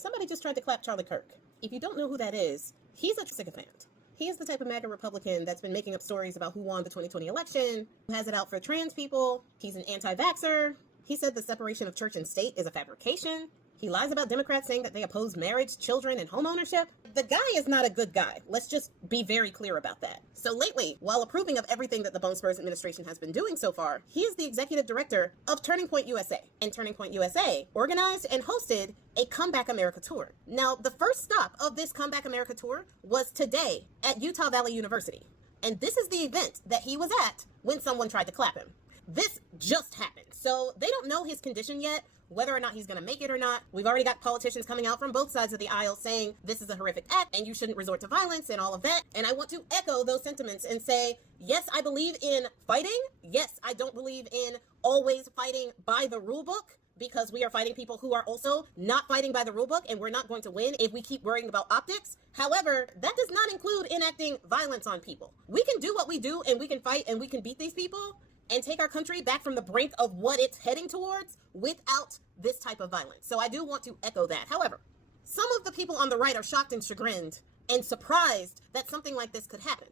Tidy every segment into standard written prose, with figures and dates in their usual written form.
Somebody just tried to clap Charlie Kirk. If you don't know who that is, he's a sycophant. He is the type of MAGA Republican that's been making up stories about who won the 2020 election, who has it out for trans people. He's an anti-vaxxer. He said the separation of church and state is a fabrication. He lies about Democrats saying that they oppose marriage, children, and home ownership. The guy is not a good guy. Let's just be very clear about that. So lately, while approving of everything that the Bone Spurs administration has been doing so far, he is the executive director of Turning Point USA. And Turning Point USA organized and hosted a Comeback America tour. Now, the first stop of this Comeback America tour was today at Utah Valley University. And this is the event that he was at when someone tried to clap him. This just happened. So they don't know his condition yet, whether or not he's going to make it or not. We've already got politicians coming out from both sides of the aisle saying this is a horrific act and you shouldn't resort to violence and all of that. And I want to echo those sentiments and say, yes, I believe in fighting. Yes, I don't believe in always fighting by the rule book, because we are fighting people who are also not fighting by the rule book, and we're not going to win if we keep worrying about optics. However, that does not include enacting violence on people. We can do what we do and we can fight and we can beat these people and take our country back from the brink of what it's heading towards without this type of violence. So I do want to echo that. However, some of the people on the right are shocked and chagrined and surprised that something like this could happen.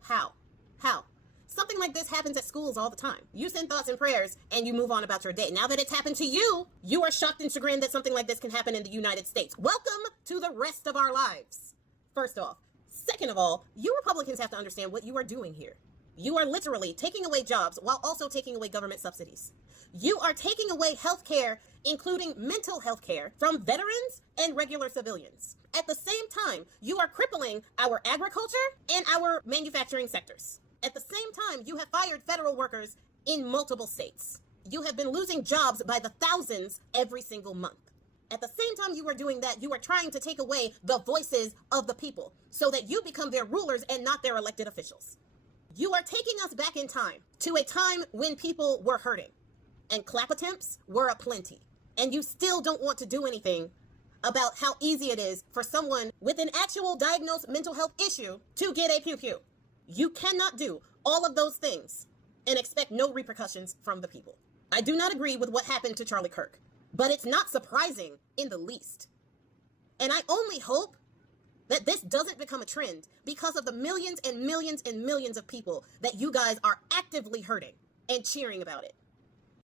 How? Something like this happens at schools all the time. You send thoughts and prayers and you move on about your day. Now that it's happened to you, you are shocked and chagrined that something like this can happen in the United States. Welcome to the rest of our lives. First off. Second of all, you Republicans have to understand what you are doing here. You are literally taking away jobs while also taking away government subsidies. You are taking away health care, including mental health care, from veterans and regular civilians. At the same time, you are crippling our agriculture and our manufacturing sectors. At the same time, you have fired federal workers in multiple states. You have been losing jobs by the thousands every single month. At the same time you are doing that, you are trying to take away the voices of the people so that you become their rulers and not their elected officials. You are taking us back in time to a time when people were hurting and clap attempts were aplenty. And you still don't want to do anything about how easy it is for someone with an actual diagnosed mental health issue to get a pew-pew. You cannot do all of those things and expect no repercussions from the people. I do not agree with what happened to Charlie Kirk, but it's not surprising in the least. And I only hope that this doesn't become a trend because of the millions and millions and millions of people that you guys are actively hurting and cheering about it.